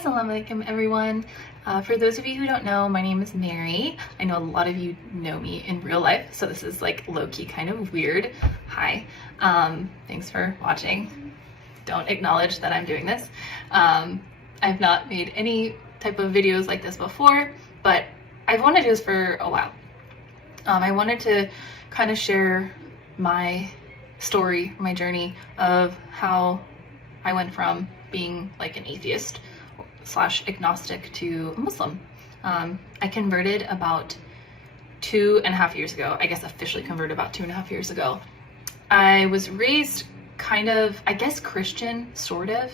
Assalamu alaikum everyone. For those of you who don't know, my name is Mary. I know a lot of you know me in real life, so this is like low-key kind of weird. Hi. Thanks for watching. Don't acknowledge that I'm doing this. I've not made any type of videos like this before, but I've wanted to do this for a while. I wanted to kind of share my story, my journey of how I went from being like an atheist / agnostic to a Muslim. I converted about 2.5 years ago. I guess officially converted about 2.5 years ago. I was raised kind of, I guess, Christian, sort of.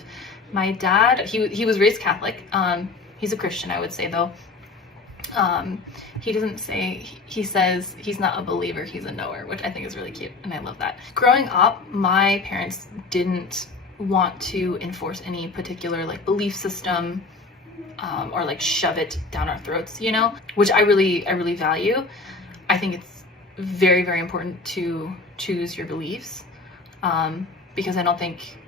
My dad, he was raised Catholic. He's a Christian, I would say, though. He doesn't say, he says he's not a believer, he's a knower, which I think is really cute, and I love that. Growing up, my parents didn't want to enforce any particular like belief system or like shove it down our throats, you know, which I really value. I think it's very, very important to choose your beliefs, because I don't think,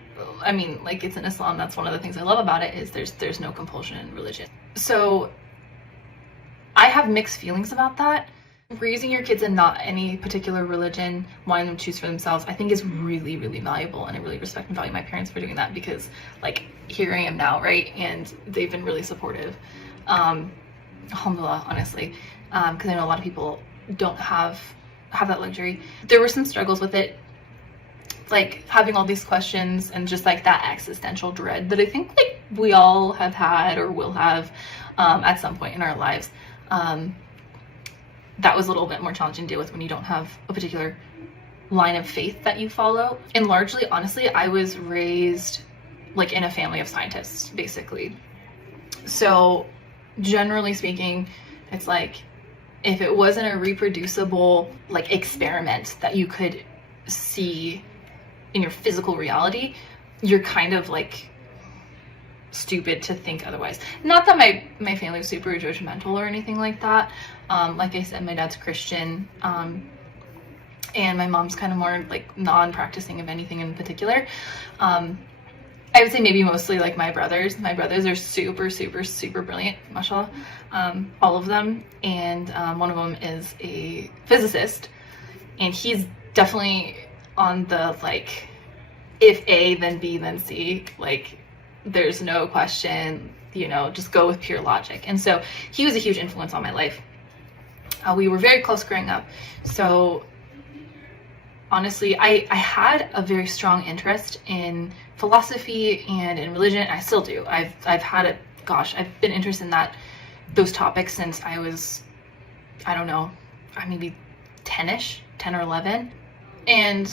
I mean, like, it's in Islam, that's one of the things I love about it, is there's no compulsion in religion. So I have mixed feelings about that. Raising your kids in not any particular religion, wanting them to choose for themselves, I think is really, really valuable, and I really respect and value my parents for doing that, because like here I am now, right? And they've been really supportive. Alhamdulillah, honestly, because I know a lot of people don't have that luxury. There were some struggles with it, like having all these questions and just like that existential dread that I think like we all have had or will have at some point in our lives. That was a little bit more challenging to deal with when you don't have a particular line of faith that you follow. And largely, honestly, I was raised like in a family of scientists, basically. So generally speaking, it's like, if it wasn't a reproducible like experiment that you could see in your physical reality, you're kind of like stupid to think otherwise. Not that my family was super judgmental or anything like that. Like I said, my dad's Christian, and my mom's kind of more like non-practicing of anything in particular. I would say maybe mostly like my brothers are super brilliant, mashallah, all of them, and one of them is a physicist, and he's definitely on the like, if A then B then C, like there's no question, you know, just go with pure logic. And so he was a huge influence on my life. We were very close growing up. So honestly, I had a very strong interest in philosophy and in religion. I still do. I've had it, gosh, I've been interested in those topics since I was, I don't know, maybe 10 or 11. And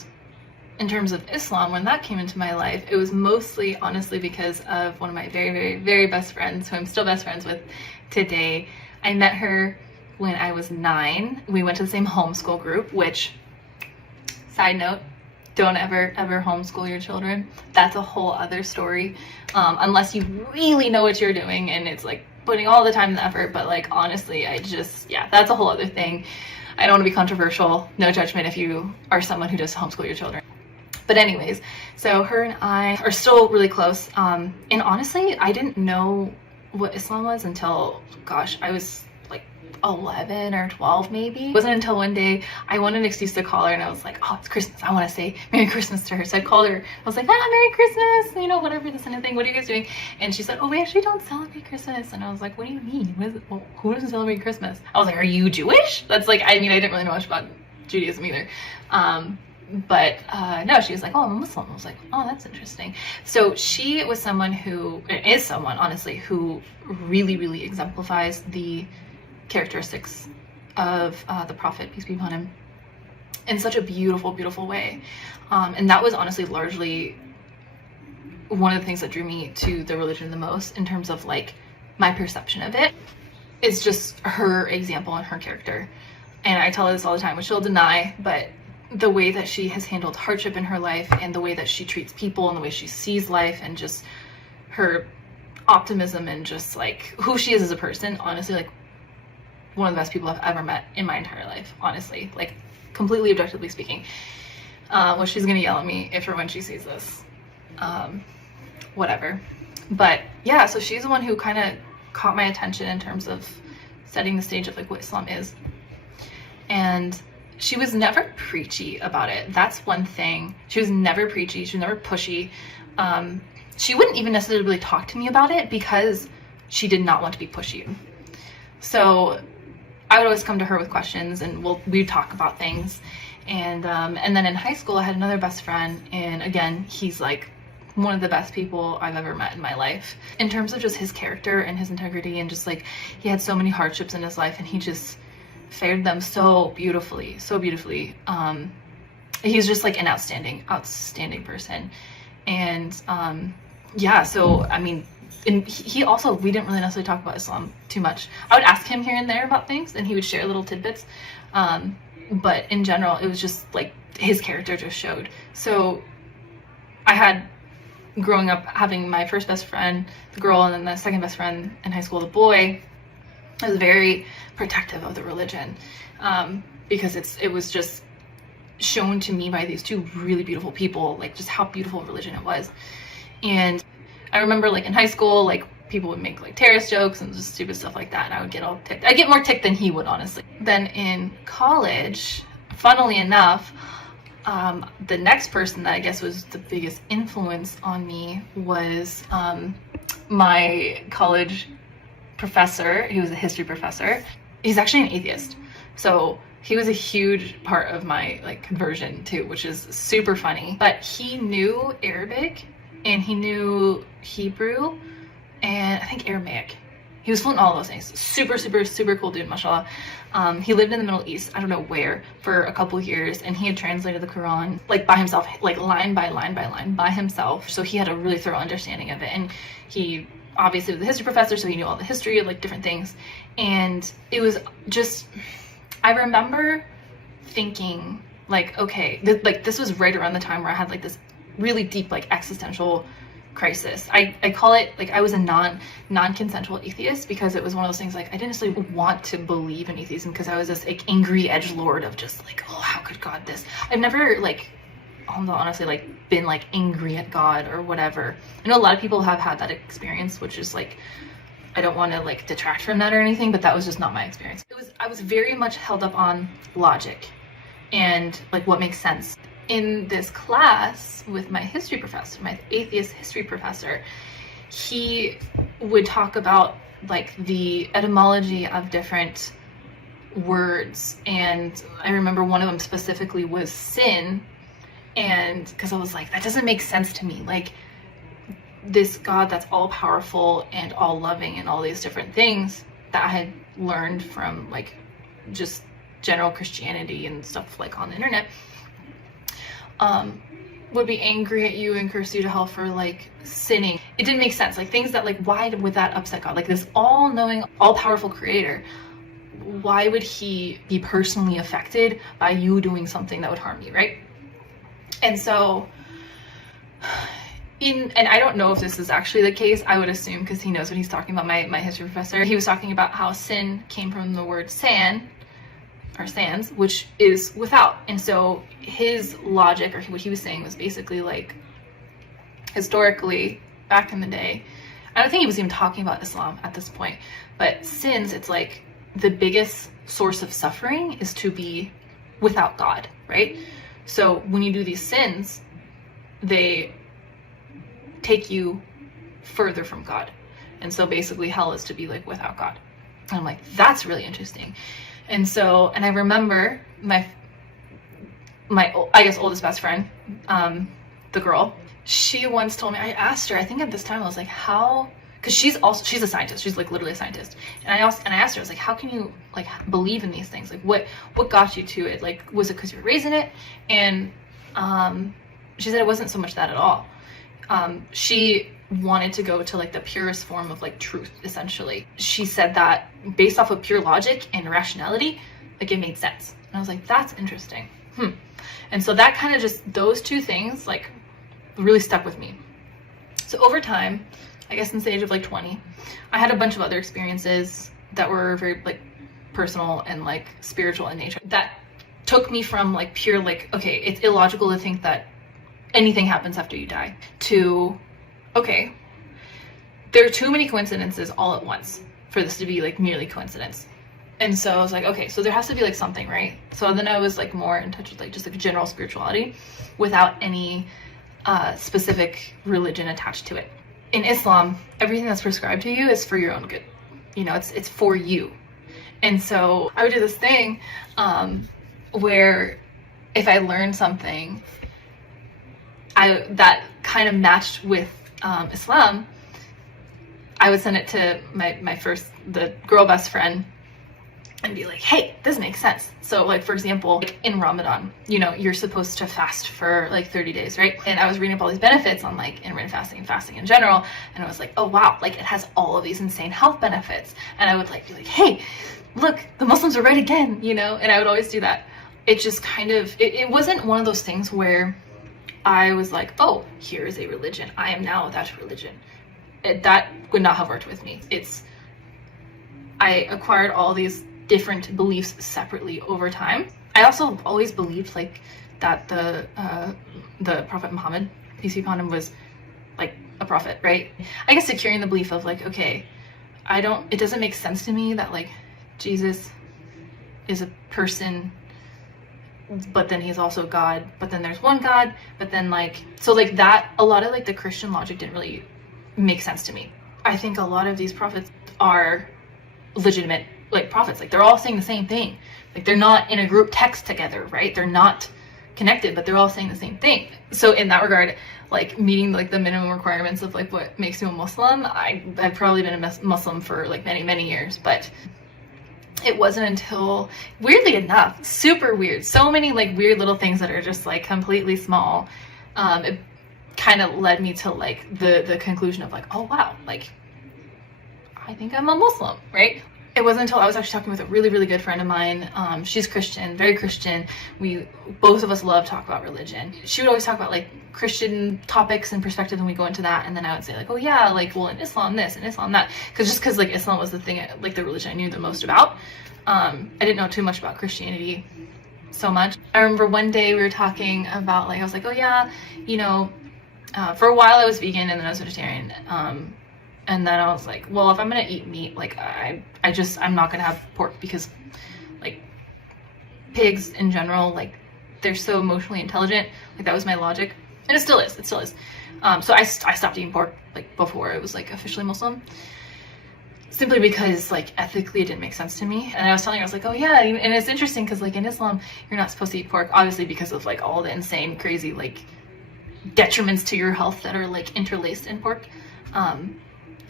in terms of Islam, when that came into my life, it was mostly, honestly, because of one of my very, very, very best friends, who I'm still best friends with today. I met her when I was 9. We went to the same homeschool group, which, side note, don't ever homeschool your children. That's a whole other story, unless you really know what you're doing and it's like putting all the time and the effort. But like, honestly, yeah, that's a whole other thing. I don't want to be controversial. No judgment if you are someone who does homeschool your children. But anyways, so her and I are still really close. And honestly, I didn't know what Islam was until, gosh, I was like 11 or 12 maybe. It wasn't until one day I wanted an excuse to call her, and I was like, oh, it's Christmas, I want to say Merry Christmas to her. So I called her. I was like, Merry Christmas, you know, whatever, this kind of thing. What are you guys doing? And she said, oh, we actually don't celebrate Christmas. And I was like, what do you mean? Well, who doesn't celebrate Christmas? I was like, are you Jewish? That's like, I mean, I didn't really know much about Judaism either. But no, she was like, oh, I'm a Muslim. I was like, oh, that's interesting. So she was someone who is someone, honestly, who really, really exemplifies the characteristics of the Prophet, peace be upon him, in such a beautiful, beautiful way. And that was honestly largely one of the things that drew me to the religion the most, in terms of like my perception of it, is just her example and her character. And I tell her this all the time, which she'll deny, but the way that she has handled hardship in her life, and the way that she treats people, and the way she sees life, and just her optimism, and just like who she is as a person, honestly, like one of the best people I've ever met in my entire life, honestly, like completely objectively speaking. Well, she's gonna yell at me if or when she sees this. Whatever. But yeah, so she's the one who kind of caught my attention in terms of setting the stage of like what Islam is. And she was never preachy about it. That's one thing. She was never preachy. She was never pushy. She wouldn't even necessarily talk to me about it because she did not want to be pushy. So I would always come to her with questions, and we'd talk about things. And then in high school, I had another best friend, and again, he's like one of the best people I've ever met in my life in terms of just his character and his integrity, and just like he had so many hardships in his life, and he just fared them so beautifully, so beautifully. He's just like an outstanding person. And yeah, so I mean, and he also, we didn't really necessarily talk about Islam too much. I would ask him here and there about things, and he would share little tidbits. But in general, it was just like his character just showed. So I had, growing up, having my first best friend, the girl, and then the second best friend in high school, the boy. I was very protective of the religion, because it was just shown to me by these two really beautiful people, like just how beautiful religion it was. And I remember like in high school, like people would make like terrorist jokes and just stupid stuff like that, and I would get all ticked. I get more ticked than he would, honestly. Then in college, funnily enough, the next person that I guess was the biggest influence on me was my college professor. He was a history professor. He's actually an atheist. So he was a huge part of my like conversion too, which is super funny. But he knew Arabic, and he knew Hebrew, and I think Aramaic. He was fluent in all of those things. Super, super, super cool dude, mashallah. He lived in the Middle East, I don't know where, for a couple years, and he had translated the Quran like by himself, like line by line by line by himself. So he had a really thorough understanding of it, and he obviously was a history professor, so he knew all the history of like different things. And it was just, I remember thinking like, okay, this was right around the time where I had like this really deep like existential crisis. I call it, like, I was a non-consensual atheist, because it was one of those things like I didn't necessarily want to believe in atheism, because I was this like angry edgelord of just like, oh, how could God this? I've never like, honestly, like been like angry at God or whatever. I know a lot of people have had that experience, which is like, I don't want to like detract from that or anything, but that was just not my experience. I was very much held up on logic and like what makes sense. In this class with my history professor, my atheist history professor, he would talk about like the etymology of different words, and I remember one of them specifically was sin. And because I was like, that doesn't make sense to me, like this God that's all powerful and all loving and all these different things that I had learned from like just general Christianity and stuff like on the internet, would be angry at you and curse you to hell for like sinning. It didn't make sense. Like things that like, why would that upset God? Like this all-knowing, all-powerful creator, why would he be personally affected by you doing something that would harm you, right? And so and I don't know if this is actually the case, I would assume, because he knows what he's talking about, my history professor. He was talking about how sin came from the word san, or sans, which is without. And so his logic, or what he was saying, was basically like, historically, back in the day, I don't think he was even talking about Islam at this point, but sins, it's like the biggest source of suffering is to be without God, right? So when you do these sins, they take you further from God. And so basically hell is to be like without God. And I'm like, that's really interesting. And so, and I remember my I guess oldest best friend, the girl, she once told me, I asked her, I think at this time I was like, how, because she's a scientist, she's like literally a scientist. And I asked her, I was like, how can you like believe in these things? Like what got you to it? Like, was it because you were raised in it? And she said it wasn't so much that at all. She wanted to go to like the purest form of like truth, essentially. She said that based off of pure logic and rationality, like it made sense. And I was like, that's interesting. And so that kind of just, those two things like really stuck with me. So over time, I guess in the age of like 20, I had a bunch of other experiences that were very like personal and like spiritual in nature that took me from like pure like, okay, it's illogical to think that anything happens after you die, to, okay, there are too many coincidences all at once for this to be like merely coincidence. And so I was like, okay, so there has to be like something, right? So then I was like more in touch with like just like general spirituality without any specific religion attached to it. In Islam, everything that's prescribed to you is for your own good. You know, it's for you. And so I would do this thing where if I learned something that kind of matched with Islam, I would send it to the girl best friend and be like, hey, this makes sense. So like, for example, like in Ramadan, you know, you're supposed to fast for like 30 days, right? And I was reading up all these benefits on like intermittent fasting and fasting in general. And I was like, oh wow, like it has all of these insane health benefits. And I would like be like, hey, look, the Muslims are right again, you know? And I would always do that. It just kind of, it wasn't one of those things where I was like, oh, here is a religion. I am now that religion. That would not have worked with me. I acquired all these different beliefs separately over time. I also always believed like that the Prophet Muhammad, peace be upon him, was like a prophet, right? I guess securing the belief of like, okay, it doesn't make sense to me that like Jesus is a person, but then he's also God, but then there's one God, but then like, so like that, a lot of like the Christian logic didn't really make sense to me. I think a lot of these prophets are legitimate like prophets, like they're all saying the same thing. Like they're not in a group text together, right? They're not connected, but they're all saying the same thing. So in that regard, like meeting like the minimum requirements of like what makes you a Muslim, I've probably been a Muslim for like many years, but it wasn't until, weirdly enough, super weird, so many like weird little things that are just like completely small, it kind of led me to like the conclusion of like, oh wow, like I think I'm a Muslim, right? It wasn't until I was actually talking with a really good friend of mine. She's Christian, very Christian. Both of us love to talk about religion. She would always talk about like Christian topics and perspectives, and we go into that. And then I would say like, oh yeah, like, well, in Islam this and Islam that. Because like Islam was the thing, like the religion I knew the most about. I didn't know too much about Christianity so much. I remember one day we were talking about like, I was like, oh yeah, you know, for a while I was vegan and then I was vegetarian. And then I was like, well, if I'm gonna eat meat, like I'm not gonna have pork, because like pigs in general, like they're so emotionally intelligent. Like that was my logic, and it still is. So I stopped eating pork like before I was like officially Muslim, simply because like ethically it didn't make sense to me. And I was telling her, I was like, oh yeah, and it's interesting because like in Islam you're not supposed to eat pork, obviously because of like all the insane, crazy like detriments to your health that are like interlaced in pork.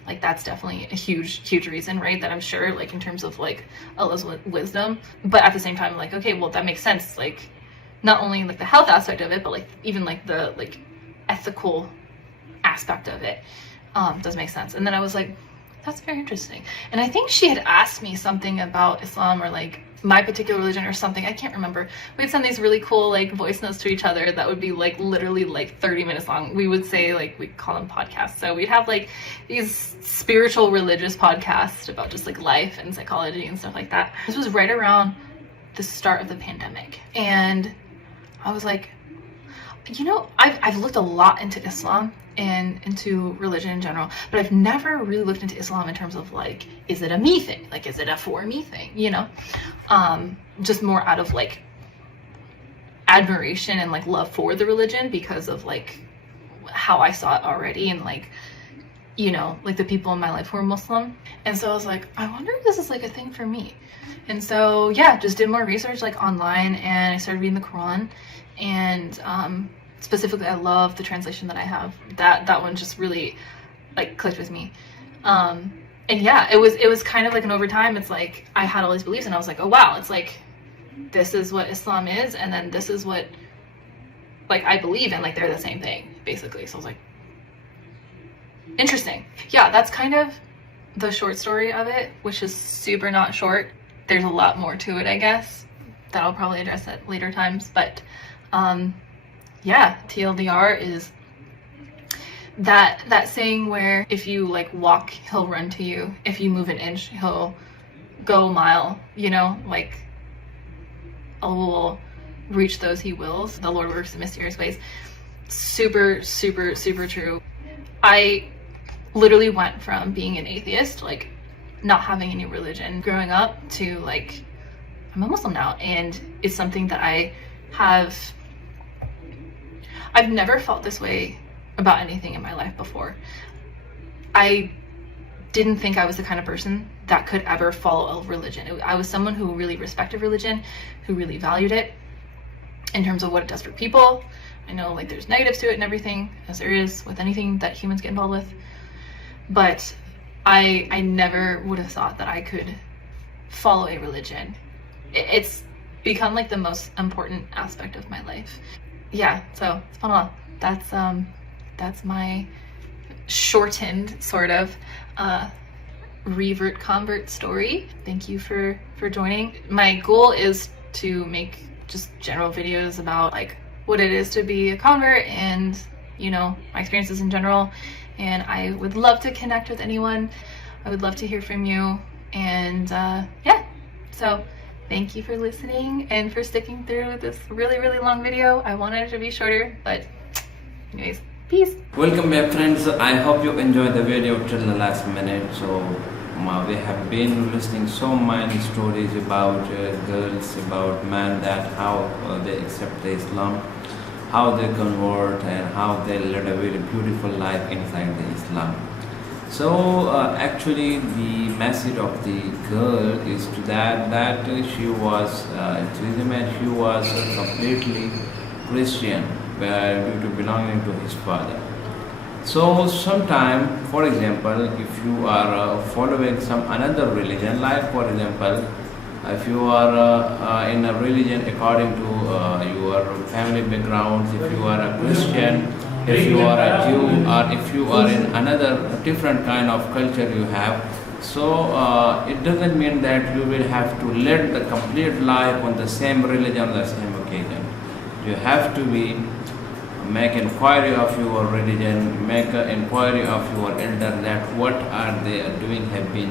Like that's definitely a huge reason, right? That I'm sure like in terms of like Allah's wisdom, but at the same time, like, okay, well that makes sense. Like not only like the health aspect of it, but like even like the like ethical aspect of it does make sense. And then I was like, that's very interesting. And I think she had asked me something about Islam or like my particular religion or something. I can't remember. We'd send these really cool like voice notes to each other that would be like literally like 30 minutes long. We would say like, we call them podcasts. So we'd have like these spiritual religious podcasts about just like life and psychology and stuff like that. This was right around the start of the pandemic. And I was like, you know, I've looked a lot into Islam and into religion in general, but I've never really looked into Islam in terms of like, is it a me thing? Like, is it a for me thing? You know, just more out of like admiration and like love for the religion because of like how I saw it already, and like, you know, like the people in my life who were Muslim. And so I was like, I wonder if this is like a thing for me. And so yeah, just did more research like online, and I started reading the Quran. And specifically, I love the translation that I have. That one just really like clicked with me. And yeah, it was kind of like an over time, it's like I had all these beliefs and I was like, oh wow, it's like this is what Islam is, and then this is what like I believe in, like they're the same thing basically. So I was like, interesting. Yeah, that's kind of the short story of it, which is super not short. There's a lot more to it, I guess, that I'll probably address at later times, but yeah, TLDR is that saying where if you like walk, he'll run to you. If you move an inch, he'll go a mile, you know, like Allah will reach those he wills. The Lord works in mysterious ways. Super true. I literally went from being an atheist, like not having any religion growing up, to like I'm a Muslim now, and it's something that I've never felt this way about anything in my life before. I didn't think I was the kind of person that could ever follow a religion. I was someone who really respected religion, who really valued it in terms of what it does for people. I know like there's negatives to it and everything, as there is with anything that humans get involved with, but I never would have thought that I could follow a religion. It's become like the most important aspect of my life. Yeah, so subhanAllah, that's my shortened sort of revert convert story. Thank you for joining. My goal is to make just general videos about like what it is to be a convert and, you know, my experiences in general. And I would love to connect with anyone. I would love to hear from you. And yeah, so thank you for listening and for sticking through this really, really long video. I wanted it to be shorter, but anyways, peace. Welcome back, friends. I hope you enjoyed the video till the last minute. So we have been listening so many stories about girls, about men, that how they accept the Islam, how they convert, and how they lead a very beautiful life inside the Islam. So actually the message of the girl is to that she was she was completely Christian due to belonging to his father. So sometime, for example, if you are following some another religion, like for example, if you are in a religion according to your family backgrounds, if you are a Christian, if you are a Jew, or if you are in another different kind of culture you have, so it doesn't mean that you will have to lead the complete life on the same religion, on the same occasion. You have to make inquiry of your religion, make an inquiry of your elder, that what are they doing have been.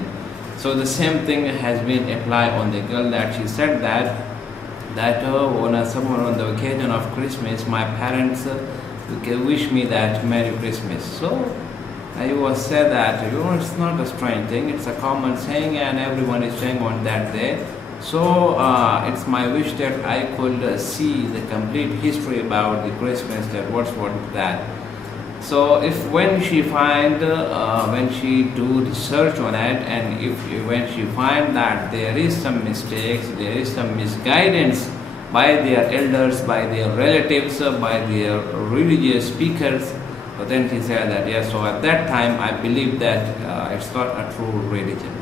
So the same thing has been applied on the girl, that she said that when someone on the occasion of Christmas, my parents wish me that Merry Christmas. So I was said that, you know, it's not a strange thing, it's a common saying and everyone is saying on that day. So it's my wish that I could see the complete history about the Christmas, that what's what that. So if when she do research on it, and when she find that there is some mistakes, there is some misguidance by their elders, by their relatives, by their religious speakers, but then she said that yes, so at that time I believe that it's not a true religion.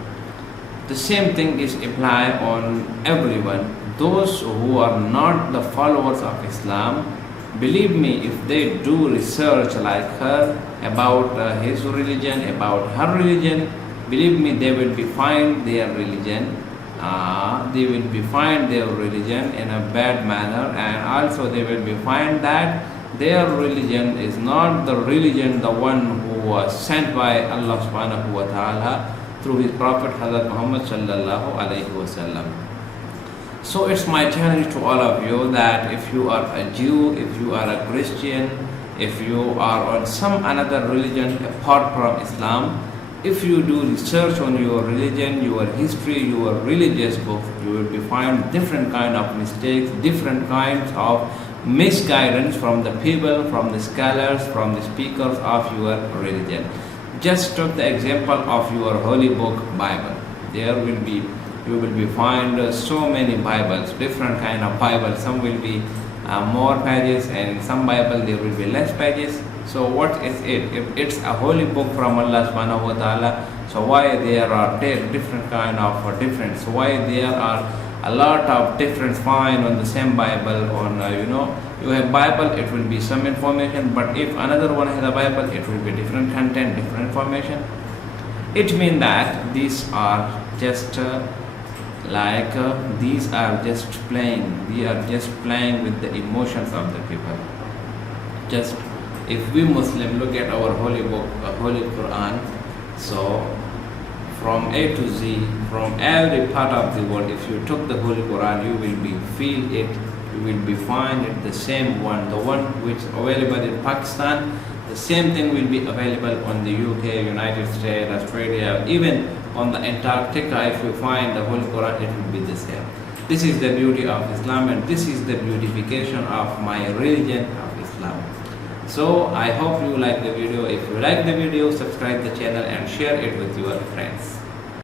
The same thing is applied on everyone. Those who are not the followers of Islam, believe me, if they do research like her about his religion, about her religion, believe me, they will be find their religion. They will be find their religion in a bad manner, and also they will be find that their religion is not the religion, the one who was sent by Allah subhanahu wa ta'ala through his Prophet Hazrat Muhammad sallallahu alayhi wasallam. So it's my challenge to all of you that if you are a Jew, if you are a Christian, if you are on some another religion apart from Islam, if you do research on your religion, your history, your religious book, you will be find different kind of mistakes, different kinds of misguidance from the people, from the scholars, from the speakers of your religion. Just took the example of your holy book Bible. There will be, you will be find so many Bibles, different kind of Bibles. Some will be more pages, and some Bible there will be less pages. So what is it? If it's a holy book from Allah subhanahu wa ta'ala, so why there are different kind of difference? Why there are a lot of difference find on the same Bible? On you have Bible, it will be some information, but if another one has a Bible, it will be different content, different information. It means that these are just these are just playing. We are just playing with the emotions of the people. Just if we Muslim look at our holy book, Holy Quran, so from A to Z, from every part of the world, if you took the Holy Quran, you will be feel it, you will be find it the same one, the one which available in Pakistan, The same thing will be available on the UK, United States, Australia, even on the Antarctica. If you find the whole Quran, it will be the same. This is the beauty of Islam, and this is the beautification of my religion of Islam. So I hope you like the video. If you like the video, subscribe the channel and share it with your friends.